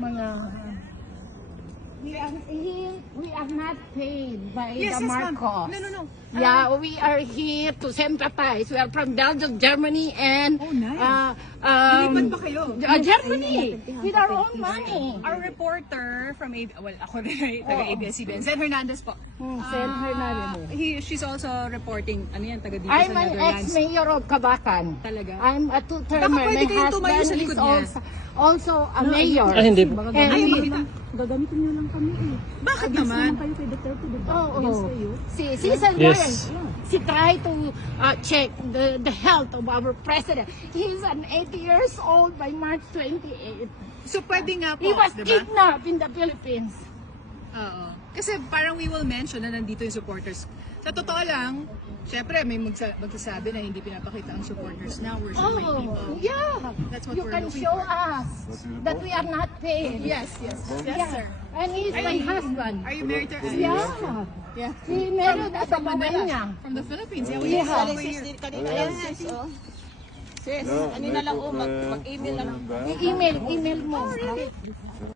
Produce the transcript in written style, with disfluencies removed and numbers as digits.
mga we are not paid by the Marcos. No. Yeah, we are here to sympathize. We are from Belgium, Germany, and Lumipat pa kayo? Germany with our own money. Our reporter from ako din taga ABS-CBN, Zen Hernandez po. Sen Hernandez. She's also reporting, taga dito I'm sa an Netherlands. ex-mayor of Kabakan. Talaga? I'm a two-termer. Baka pwede My kayong tumayo sa husband likod is niya. also a mayor. hindi. And Gagamitin nyo lang kami eh. Bakit Against naman? kayo kay Duterte, diba? Oo. Against kayo. She's a Yes. She tried to check the health of our president. He's an 80 years old by March 28. So pwede nga po, He was diba? kidnapped in the Philippines. Oo. Kasi parang we will mention na nandito yung supporters. Sa totoo lang, syempre may magsasabi na hindi pinapakita ang supporters now. We're showing people. Yeah. That's what You we're can looking show for. us that we are not paid. Yes, sir. And he's my husband. Are you married to Yeah. Yeah. He married at From Manila. Manila. From the Philippines. Yeah, we Yeah. have over here. Kanina lang mag-email lang. I-email mo.